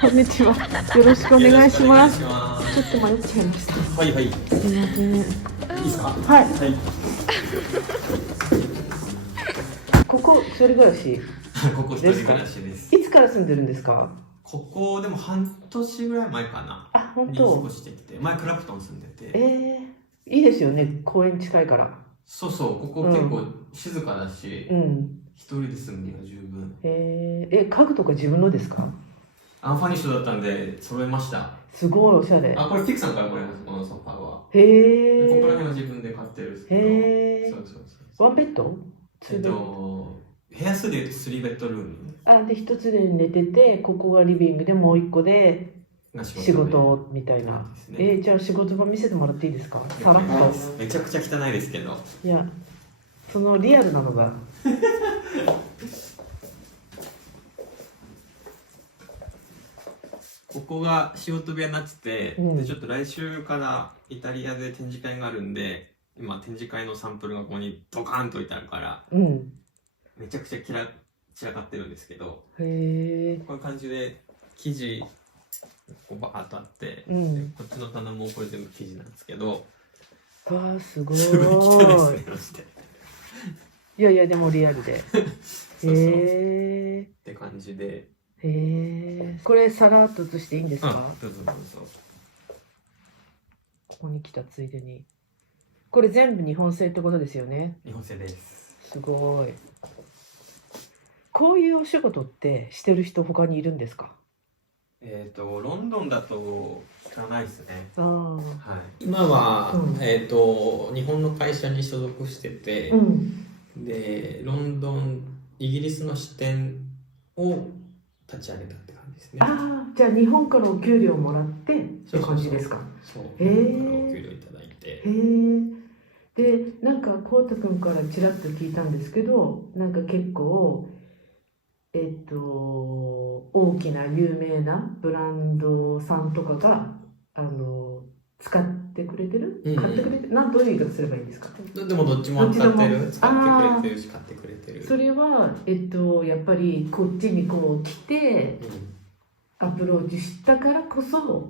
こんにちは。よろしくお願いします。ちょっと迷っちゃいました。はいはい。いいすみません。ですか。はい。はい。ここ一人暮らしここ一人暮らしです。いつから住んでるんですか？ここでも半年ぐらい前かな。あ、本に引っ当。越してきて、前クラプトン住んでて。いいですよね。公園近いから。そうそう、ここ結構静かだし、うん。一人で住むには十分。家具とか自分のですか？アンファニッシュだったんで揃えました。すごいおしゃれ。あ、これピクさんからもらいました、このソファーは。へえ。ここら辺は自分で買ってるんですけど。へえ。そうそうそう。ワンベッド？部屋数で言うと3ベッドルームあ、で、一つで寝てて、ここがリビングでもう一個でが仕事みたいな。ですね。じゃあ仕事場見せてもらっていいですか？さらっと。めちゃくちゃ汚いですけど。いや、そのリアルなのが。ここが仕事部屋になってて、うんでちょっと来週からイタリアで展示会があるんで、今展示会のサンプルがここにドカーンと置いてあるから、うん。めちゃくちゃ散らかってるんですけど、へえ。こういう感じで生地こうバーッとあって、うんでこっちの棚もこれ全部生地なんですけど、わあ、すごい。すごい汚いですね、マジで。いやいや、でもリアルで。そうそう。へえ。って感じで。へえ。これさらっと写していいんですか？どうぞどうぞ。ここに来たついでに。これ全部日本製ってことですよね。日本製です。すごい。こういうお仕事ってしてる人他にいるんですか？ロンドンだと聞かないですね。ああ。はい。今は、日本の会社に所属してて、うん。で、イギリスの支店を立ち上げたって感じですね。ああ、じゃあ日本からお給料もらってって感じですか？そう。へえ。日本からお給料いただいて。へえ。で、なんかこうたくんからちらっと聞いたんですけど、なんか結構大きな有名なブランドさんとかが使ってくれてる、買ってくれてる、どういう言い方すればいいんですか？でもどっちも使ってくれてるし、買ってくれてる。それはやっぱりこっちにこう来てアプローチしたからこそ、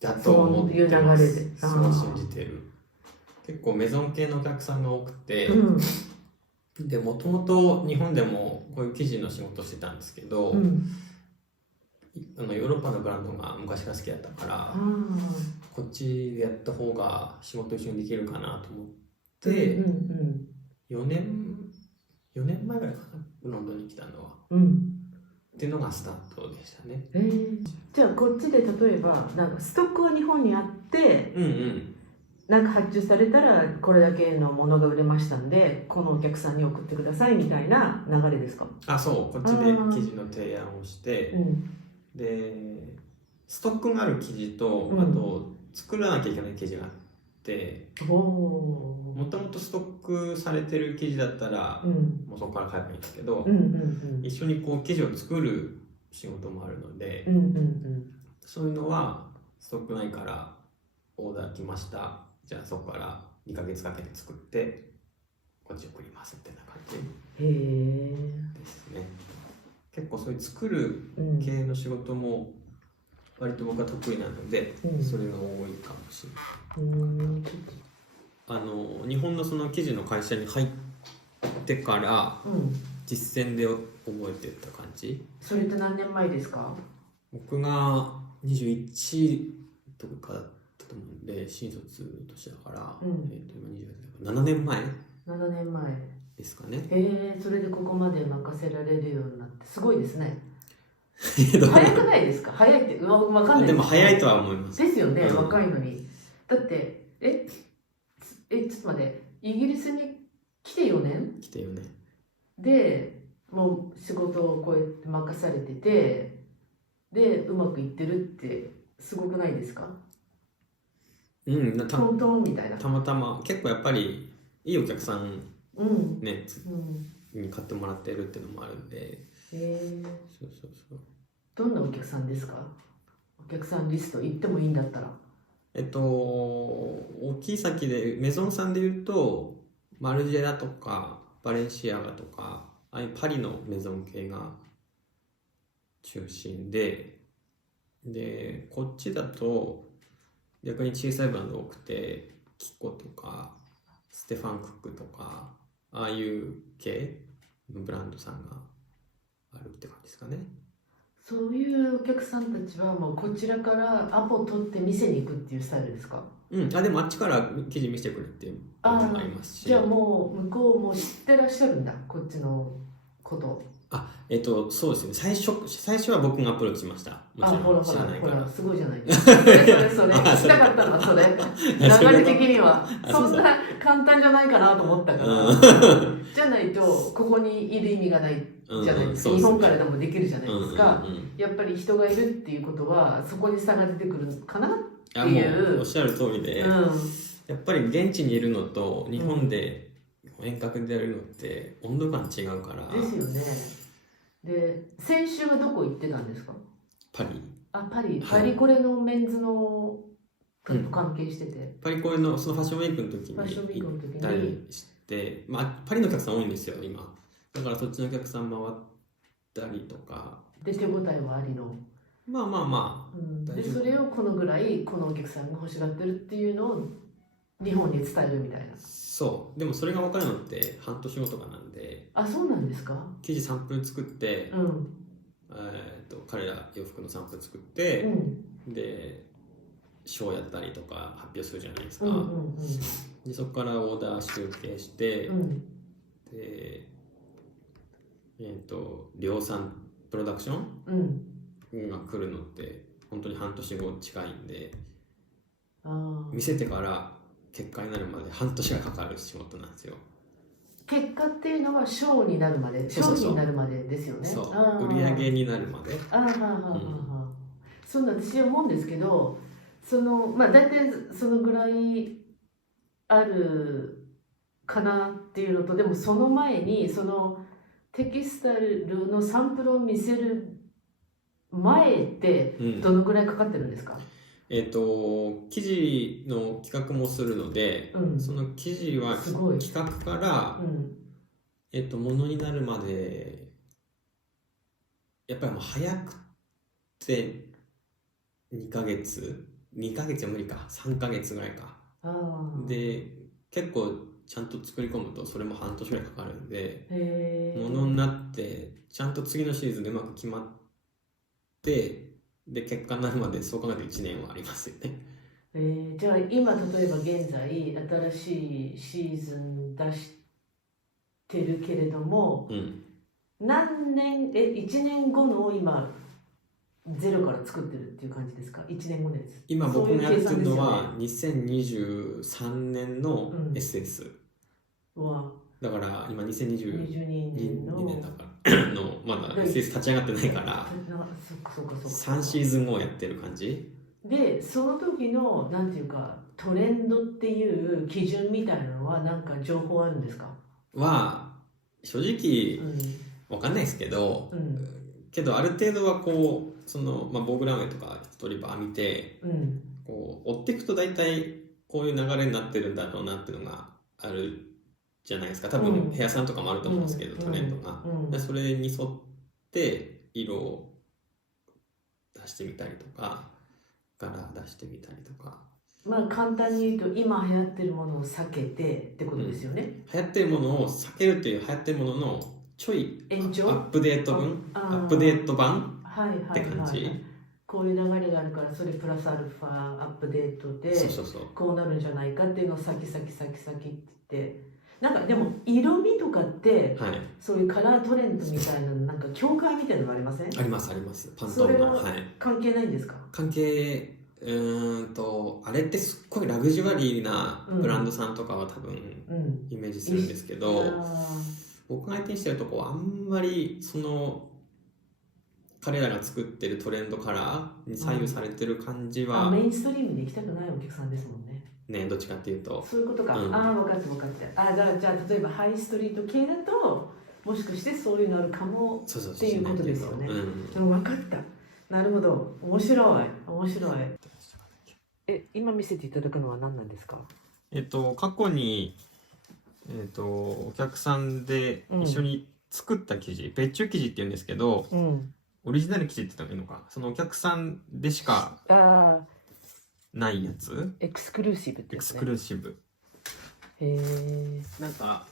だと思ってます。そういう流れで。そう信じてる。結構メゾン系のお客さんが多くて、でもともと日本でもこういう生地の仕事してたんですけど、ヨーロッパのブランドが昔から好きだったから、こっちでやった方が仕事一緒にできるかなと思って、4年前ぐらいかな、ロンドンに来たのは。っていうのがスタートでしたね。じゃあこっちで例えばなんかストックが日本にあって、なんか発注されたらこれだけのものが売れましたんでこのお客さんに送ってくださいみたいな流れですか？あ、そう、こっちで生地の提案をして、でストックがある生地と、あと作らなきゃいけない生地があって、もともとストックされてる生地だったら、もうそこから買えばいいんですけど、一緒にこう生地を作る仕事もあるので、そういうのはストックないからオーダー来ました、じゃあそこから2ヶ月かけて作ってこっち送りますみたいな感じですね。結構そういう作る系の仕事も割と僕は得意なので、それが多いかもしれない。日本のその生地の会社に入ってから、実践で覚えてった感じ。それって何年前ですか？僕が21とかだったと思うんで、新卒の年だから、今28だから7年前7年前ですかね。それでここまで任せられるようになってすごいですね。早くないですか？早いって分かんない。でも早いとは思います。ですよね、若いのに。だってちょっと待って、イギリスに来て4年？来て4年でもう仕事をこうやって任されてて、でうまくいってるってすごくないですか？トントンみたいな。たまたま結構やっぱりいいお客さんね、に買ってもらってるっていうのもあるんで。そうどんなお客さんですか？お客さんリスト言ってもいいんだったら。大きい先でメゾンさんで言うとマルジェラとかバレンシアガとか、ああいうパリのメゾン系が中心で、でこっちだと逆に小さいブランド多くて、キコとかステファン・クックとかああいう系のブランドさんがあるって感じですかね。そういうお客さんたちはもうこちらからアポ取って店に行くっていうスタイルですか？でもあっちから記事見せてくれっていうのもありますし。じゃあもう向こうも知ってらっしゃるんだ、こっちのこと。そうですね。最初は僕がアプローチしました。もちろん知らないから。すごいじゃないですか。それ聞きたかったのはそれ。流れ的にはそんな簡単じゃないかなと思ったから。じゃないとここにいる意味がないじゃないですか。日本からでもできるじゃないですか。やっぱり人がいるっていうことはそこに差が出てくるかなっていう。もうおっしゃる通りで、やっぱり現地にいるのと日本で遠隔でやるのって温度感違うから。ですよね。で、先週はどこ行ってたんですか？パリ。パリコレのメンズのと関係してて、パリコレのそのファッションウィークの時に行ったりして、パリのお客さん多いんですよ今。だからそっちのお客さん回ったりとかで、手応えはありの。でそれをこのぐらいこのお客さんが欲しがってるっていうのを日本に伝えるみたいな。そう。でもそれが分かるのって半年後とかなんで。そうなんですか？生地サンプル作って、彼ら洋服のサンプル作って、でショーやったりとか発表するじゃないですか。でそこからオーダー集計して、で量産プロダクションが来るのって本当に半年後近いんで、見せてから結果になるまで半年がかかる仕事なんですよ。結果っていうのはショーになるまで、商品になるまでですよね。そう、売り上げになるまで。そうなん私は思うんですけど、大体そのぐらいあるかなっていうのと、でもその前にそのテキスタイルのサンプルを見せる前ってどのぐらいかかってるんですか？記事の企画もするので、その記事は企画から、ものになるまでやっぱりもう早くて2ヶ月は無理か、3ヶ月ぐらいか。で結構ちゃんと作り込むとそれも半年ぐらいかかるんで、ものになってちゃんと次のシーズンでうまく決まってで結果になるまで、そう考えると1年はありますよね。じゃあ今例えば現在新しいシーズン出してるけれども、何年1年後の今ゼロから作ってるっていう感じですか？1年後です。今僕がやってるのは2023年の SS、だから今2022年だからのまだ SS 立ち上がってないから3シーズン後やってる感じで、その時のなんていうかトレンドっていう基準みたいなのは何か情報あるんですか？正直わかんないですけど、けどある程度はこうボーグランウェイとかストリッパー見て、こう追っていくと大体こういう流れになってるんだろうなっていうのがあるじゃないですか。多分ヘアさんとかもあると思うんですけど、トレンドが、それに沿って色を出してみたりとか柄出してみたりとか、簡単に言うと今流行ってるものを避けてってことですよね。流行ってるものを避けるっていう、流行ってるもののちょいアップデート版って感じ。こういう流れがあるからそれプラスアルファアップデートでこうなるんじゃないかっていうのを先ってなんかでも色味とかって、そういうカラートレンドみたいななんか境界みたいなのありません？ありますパントそれは関係ないんですか？関係あれってすっごいラグジュアリーなブランドさんとかは多分イメージするんですけど、僕が相手にしてるとこはあんまり彼らが作ってるトレンドカラーに左右されてる感じは、メインストリームに行きたくないお客さんですもんね。どっちかっていうとそういうことか。分かってだからじゃあ例えばハイストリート系だともしかしてそういうのあるかもっていうことですよね。でも分かった。なるほど。面白い。今見せていただくのは何なんですか？過去にお客さんで一緒に作った生地、別注生地っていうんですけど、オリジナル生地って言ったらいいのか、そのお客さんでしかないやつ、エクスクルーシブってやつね。エクスクルーシブ。へえ。なんか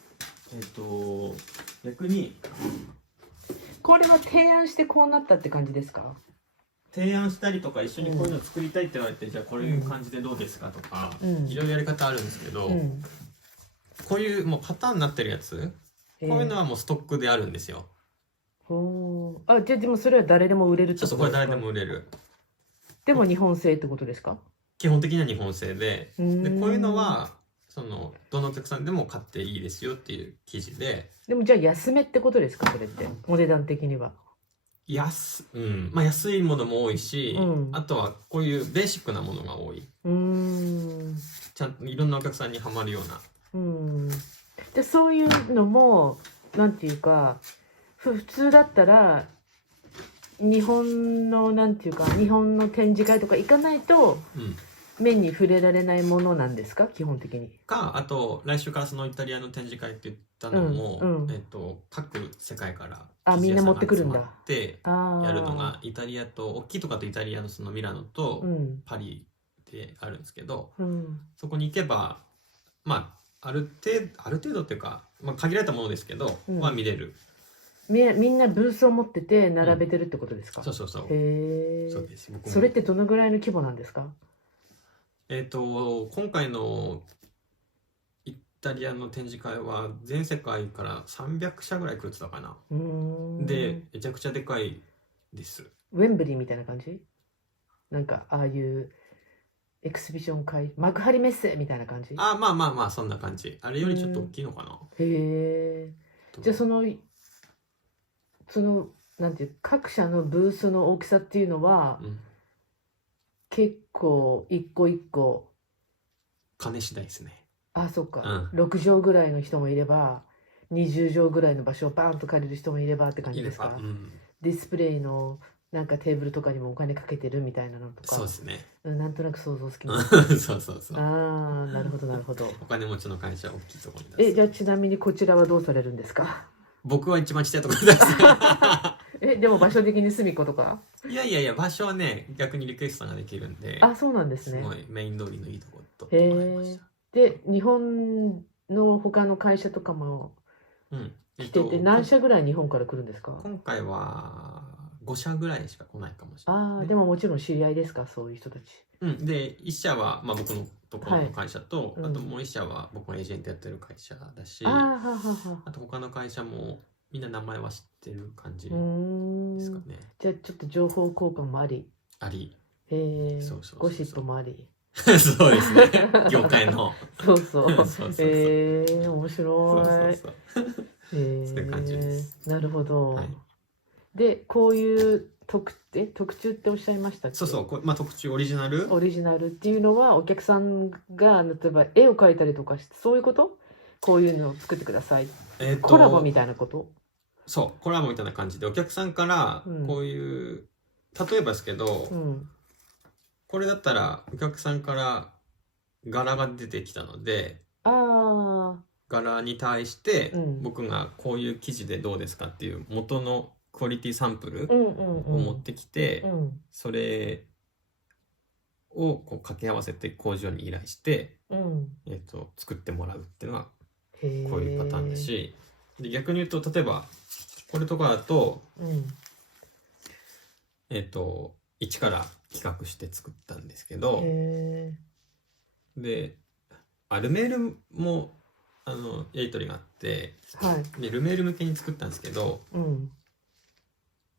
逆にこれは提案してこうなったって感じですか？提案したりとか、一緒にこういうの作りたいって言われて、じゃあこういう感じでどうですかとか、いろいろやり方あるんですけど、こういうもうパターンになってるやつ、こういうのはもうストックであるんですよ。じゃあでもそれは誰でも売れるってことですか？これ誰でも売れる。でも日本製ってことですか？基本的には日本製で、こういうのはどのお客さんでも買っていいですよっていう生地で。でもじゃあ安めってことですか、それって、お値段的には。まあ安いものも多いし、あとはこういうベーシックなものが多い。ちゃんといろんなお客さんにはまるような。でそういうのもなんていうか、普通だったら日本のなんていうか、日本の展示会とか行かないと、目に触れられないものなんですか、基本的に。あと来週からそのイタリアの展示会って言ったのも、各世界からみんな持ってくるんだってやるのが、イタリアと大きいとかとイタリアのそのミラノとパリであるんですけど、そこに行けばまあある程度っていうか、まあ、限られたものですけど、見れる。みんなブースを持ってて並べてるってことですか？そうそうそう。へえ。そうです。それってどのぐらいの規模なんですか？今回のイタリアの展示会は全世界から300社ぐらい来るってたかな。でめちゃくちゃでかいです。ウェンブリーみたいな感じ？なんかああいうエクシビション会、幕張メッセみたいな感じ？まあそんな感じ。あれよりちょっと大きいのかな。へえ。じゃあそのなんていう、各社のブースの大きさっていうのは、結構一個一個金次第ですね。そっか、6畳ぐらいの人もいれば20畳ぐらいの場所をバーンと借りる人もいればって感じですか？ディスプレイのなんかテーブルとかにもお金かけてるみたいなのとか。そうですね。なんとなく想像つきます。そうそうそう。なるほどなるほど。お金持ちの会社は大きいところに出す。じゃあちなみにこちらはどうされるんですか？僕は一番ちっちゃいところに出す。でも場所的に隅っことか？いや場所はね、逆にリクエストができるんで。そうなんですね。すごいメイン通りのいいところとってもらいました。で日本の他の会社とかも来てて、何社ぐらい日本から来るんですか？今回は5社ぐらいしか来ないかもしれない、でももちろん知り合いですか、そういう人たち。で1社は僕のところの会社と、あともう1社は僕がエージェントやってる会社だし、あと他の会社もみんな名前は知ってる感じですかね。じゃあちょっと情報交換もあり。ゴシップもあり。そうですね。業界の。そうそう。面白い。そういう感じです。なるほど。で、こういう特注っておっしゃいましたっけ？そう、特注オリジナルっていうのは、お客さんが例えば絵を描いたりとかして、そういうこと？こういうのを作ってください。コラボみたいなこと？そう、コラボみたいな感じで、お客さんからこういう、例えばですけど、これだったらお客さんから柄が出てきたので、柄に対して僕がこういう生地でどうですかっていう元のクオリティサンプルを持ってきて、それをこう掛け合わせて工場に依頼して、作ってもらうっていうのがこういうパターンだし、で逆に言うと例えばこれとかだと、一から企画して作ったんですけど、でルメールもやり取りがあって、でルメール向けに作ったんですけど、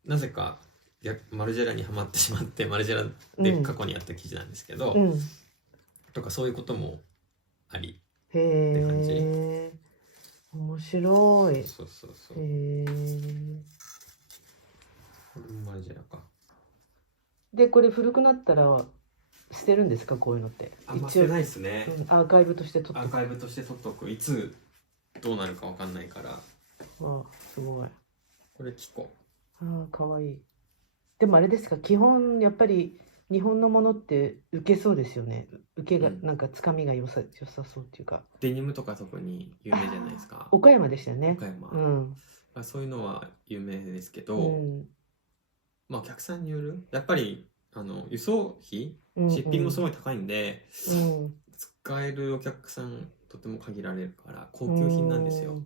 なぜかマルジェラにはまってしまって、マルジェラで過去にやった記事なんですけど、とかそういうこともありって感じ。面白い。そう。これもマルジェラか。でこれ古くなったら捨てるんですか、こういうのって？捨てないですね。アーカイブとして取っとく。アーカイブとして取っとく。いつどうなるかわかんないから。すごい。これキコ。かわいい。でもあれですか、基本やっぱり日本のものって受けそうですよね。受けがなんかつかみが良さそうっていうか。デニムとか特に有名じゃないですか。岡山でしたよね。岡山。そういうのは有名ですけど、まあお客さんによる。やっぱり輸送費、シッピングもすごい高いんで、使えるお客さんとても限られるから高級品なんですよ。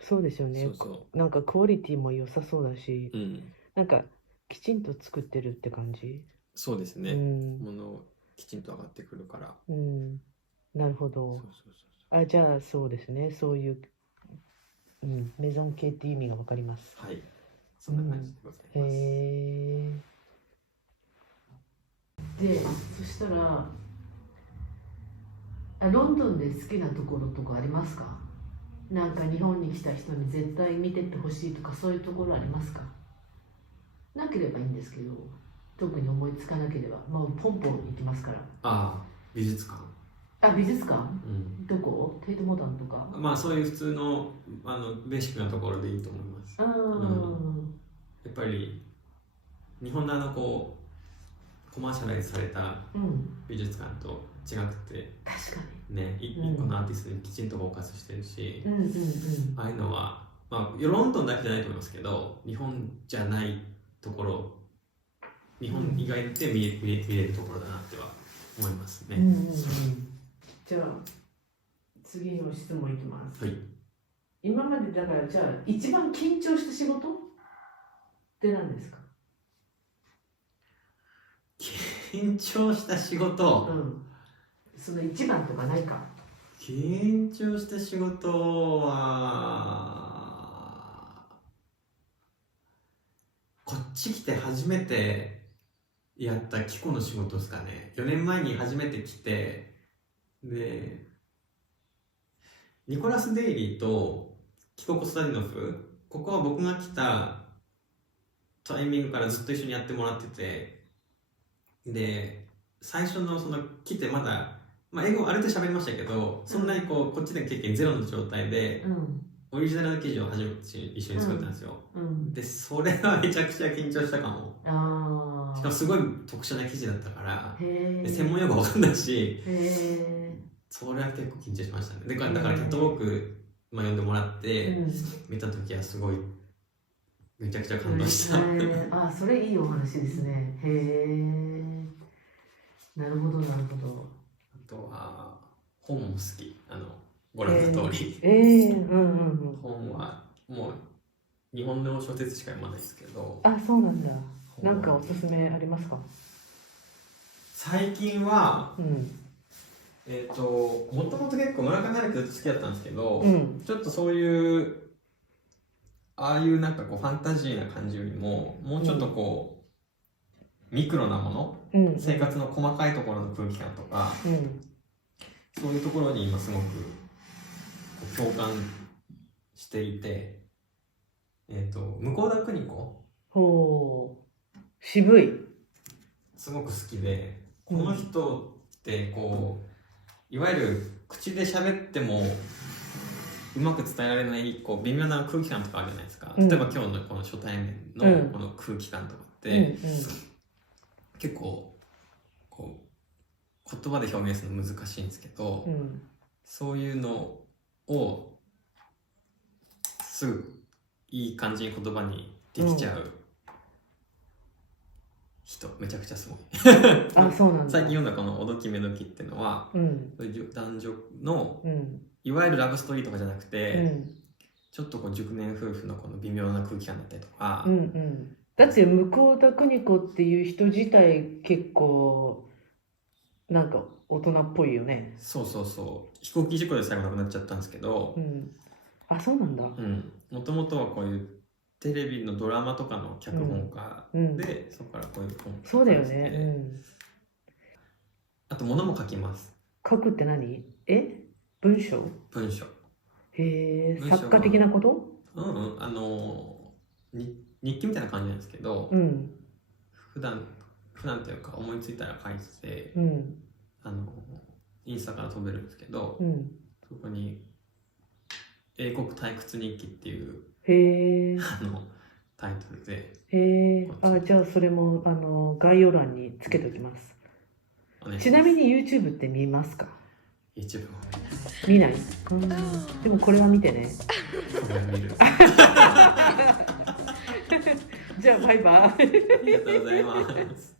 そうですよね。なんかクオリティも良さそうだし、なんかきちんと作ってるって感じ。そうですね。ものきちんと上がってくるから。なるほど。あ、じゃあそうですね。そういう、メゾン系っていう意味がわかります。はい。そんな感じでございます。で、そしたらロンドンで好きなところとかありますか？なんか日本に来た人に絶対見てってほしいとかそういうところありますか？なければいいんですけど、特に思いつかなければ、まあポンポン行きますから。ああ、美術館。美術館？どこ？テイトモダンとか？まあそういう普通のベーシックなところでいいと思います。やっぱり日本のこうコマーシャライズされた美術館と違くて、確かにね、一個のアーティストにきちんとフォーカスしてるし、ああいうのはまあロンドンだけじゃないと思いますけど、日本じゃないところ、日本以外で見れるところだなっては思いますね。じゃあ次の質問いきます。はい。今までだからじゃあ一番緊張した仕事って何ですか？緊張した仕事、その一番とかないか？緊張した仕事はこっち来て初めてやったキコの仕事ですかね。4年前に初めて来て、でニコラス・デイリーとキコ・コスタディノフ、ここは僕が来たタイミングからずっと一緒にやってもらってて、で最初の来てまだ、英語ある程度喋りましたけど、そんなにこっちで経験ゼロの状態で、オリジナルの記事を初めて一緒に作ったんですよ。でそれはめちゃくちゃ緊張したかも。しかもすごい特殊な記事だったから、で専門用語わかんないし、それは結構緊張しましたね。だからキャットウォーク、読んでもらって見た時はすごいめちゃくちゃ感動した。それいいお話ですね。なるほどなるほど。あとは本も好き。ご覧の通り。本はもう日本の小説しか読まないですけど。そうなんだ。なんかおすすめありますか？最近は、もともと結構村上春樹ずっと好きだったんですけど、ちょっとそういうああいうなんかファンタジーな感じよりももうちょっとミクロなもの、生活の細かいところの空気感とか、そういうところに今すごく共感していて、向田邦子、渋い、すごく好きで、この人っていわゆる口で喋ってもうまく伝えられない微妙な空気感とかあるじゃないですか。例えば今日のこの初対面のこの空気感とかって、結構言葉で表現するの難しいんですけど、そういうのをすぐいい感じに言葉にできちゃう人、めちゃくちゃすごい。そうなんだ。最近読んだこの「おどきめどき」っていうのは、男女の、いわゆるラブストーリーとかじゃなくて、ちょっと熟年夫婦のこの微妙な空気感だったりとか、だって向田邦子っていう人自体結構なんか大人っぽいよね。そう飛行機事故で最後亡くなっちゃったんですけど、そうなんだ。もともとはこういうテレビのドラマとかの脚本家で、そこからこういう本をそうだよね。あと物も書きます。書くって何？文章？文章。作家的なこと？日記みたいな感じなんですけど、普段というか思いついたら書いてて、インスタから飛べるんですけど、そこに英国退屈日記っていうタイトルで。じゃあそれも概要欄につけておきます。ちなみに YouTube って見ますか？ YouTube は見ない。でもこれは見てね。じゃあバイバイ。ありがとうございます。